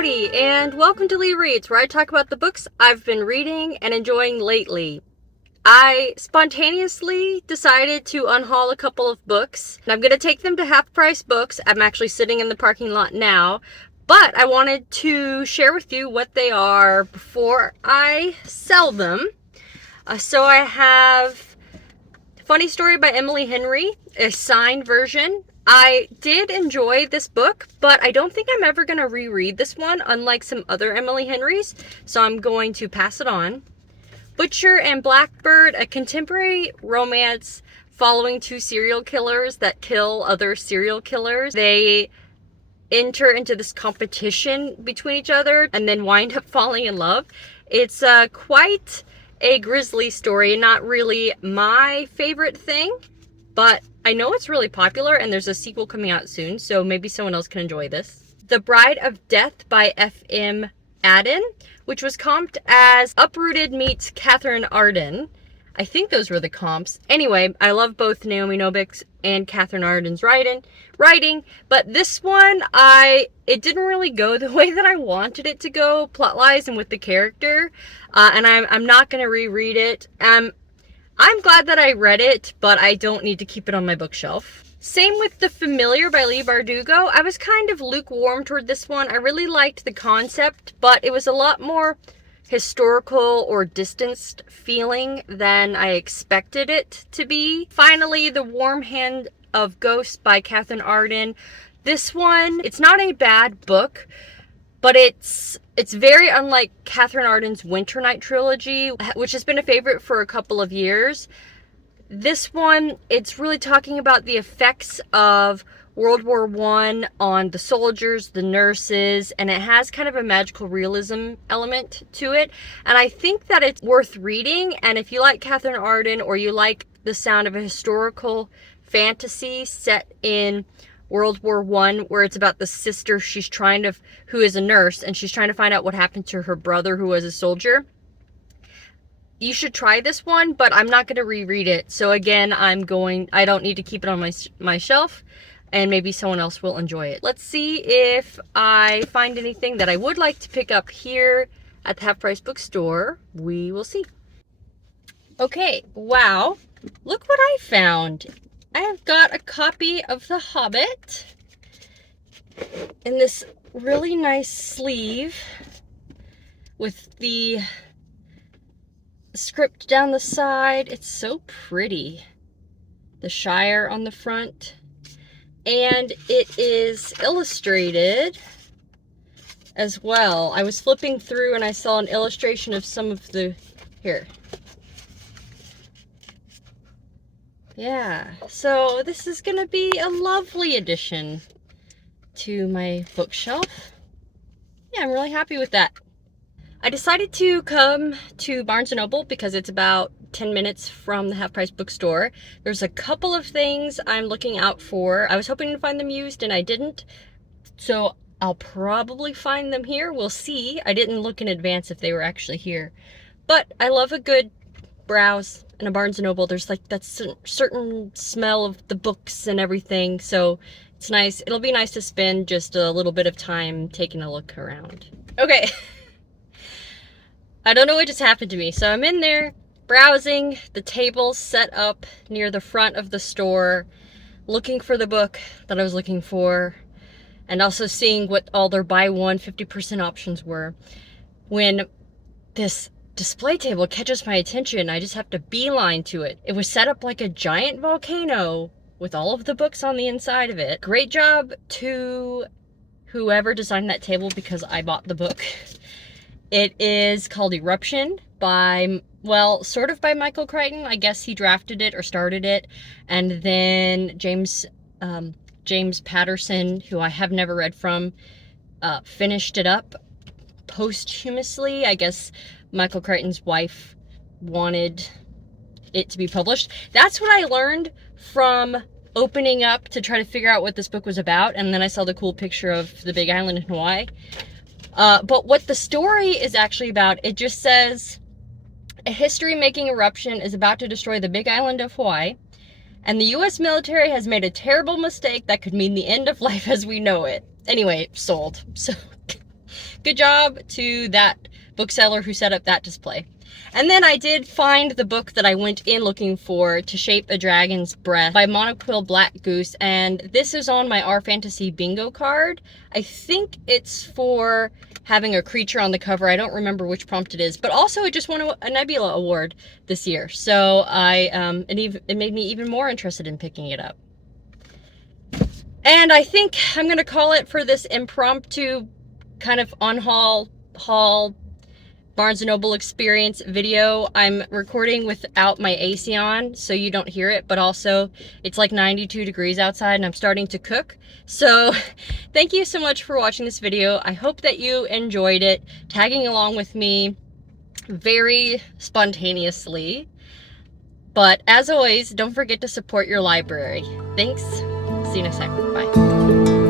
Howdy, and welcome to LeeReads, where I talk about the books I've been reading and enjoying lately. I spontaneously decided to unhaul a couple of books, and I'm going to take them to half-price books. I'm actually sitting in the parking lot now, but I wanted to share with you what they are before I sell them. So I have Funny Story by Emily Henry, a signed version. I did enjoy this book, but I don't think I'm ever going to reread this one, unlike some other Emily Henrys, so I'm going to pass it on. Butcher and Blackbird, a contemporary romance following two serial killers that kill other serial killers. They enter into this competition between each other and then wind up falling in love. It's quite a grisly story, not really my favorite thing, but I know it's really popular and there's a sequel coming out soon, so maybe someone else can enjoy this. The Bride of Death by F.M. Adden, which was comped as Uprooted meets Catherine Arden. I think those were the comps. Anyway, I love both Naomi Novik's and Catherine Arden's writing, but this one, it didn't really go the way that I wanted it to go, plot-wise and with the character, and I'm not going to reread it. I'm glad that I read it, but I don't need to keep it on my bookshelf. Same with The Familiar by Leigh Bardugo. I was kind of lukewarm toward this one. I really liked the concept, but it was a lot more historical or distanced feeling than I expected it to be. Finally, The Warm Hand of Ghosts by Catherine Arden. This one, it's not a bad book, but it's very unlike Catherine Arden's Winter Night trilogy, which has been a favorite for a couple of years. This one, it's really talking about the effects of World War I on the soldiers, the nurses, and it has kind of a magical realism element to it. And I think that it's worth reading, and if you like Catherine Arden or you like the sound of a historical fantasy set in World War I, where it's about the sister who is a nurse, and she's trying to find out what happened to her brother who was a soldier. You should try this one, but I'm not going to reread it. So again, I don't need to keep it on my shelf, and maybe someone else will enjoy it. Let's see if I find anything that I would like to pick up here at the Half Price Bookstore. We will see. Okay, wow. Look what I found. I have got a copy of The Hobbit in this really nice sleeve with the script down the side. It's so pretty. The Shire on the front. And it is illustrated as well. I was flipping through and I saw an illustration of some of the... Here. Yeah, so this is going to be a lovely addition to my bookshelf. Yeah, I'm really happy with that. I decided to come to Barnes & Noble because it's about 10 minutes from the Half Price Bookstore. There's a couple of things I'm looking out for. I was hoping to find them used and I didn't, so I'll probably find them here. We'll see. I didn't look in advance if they were actually here. But I love a good browse in a Barnes & Noble. There's like that certain smell of the books and everything, so it's nice. It'll be nice to spend just a little bit of time taking a look around. Okay. I don't know what just happened to me. So I'm in there browsing, the tables set up near the front of the store, looking for the book that I was looking for, and also seeing what all their buy one 50% options were, when this display table catches my attention. I just have to beeline to it. It was set up like a giant volcano with all of the books on the inside of it. Great job to whoever designed that table, because I bought the book. It is called Eruption by, well, sort of by Michael Crichton. I guess he drafted it or started it. And then James Patterson, who I have never read from, finished it up posthumously. I guess Michael Crichton's wife wanted it to be published. That's what I learned from opening up to try to figure out what this book was about, and then I saw the cool picture of the Big Island in Hawaii. But what the story is actually about, it just says, a history-making eruption is about to destroy the Big Island of Hawaii, and the U.S. military has made a terrible mistake that could mean the end of life as we know it. Anyway, sold. So good job to that bookseller who set up that display. And then I did find the book that I went in looking for, To Shape a Dragon's Breath by Monoquill Black Goose, and this is on my Our Fantasy bingo card. I think it's for having a creature on the cover. I don't remember which prompt it is, but also it just won a Nebula Award this year, so it made me even more interested in picking it up. And I think I'm gonna call it for this impromptu kind of Unhaul haul Barnes & Noble experience video. I'm recording without my AC on, so you don't hear it, but also it's like 92 degrees outside and I'm starting to cook. So thank you so much for watching this video. I hope that you enjoyed it, tagging along with me very spontaneously. But as always, don't forget to support your library. Thanks. See you next time. Bye.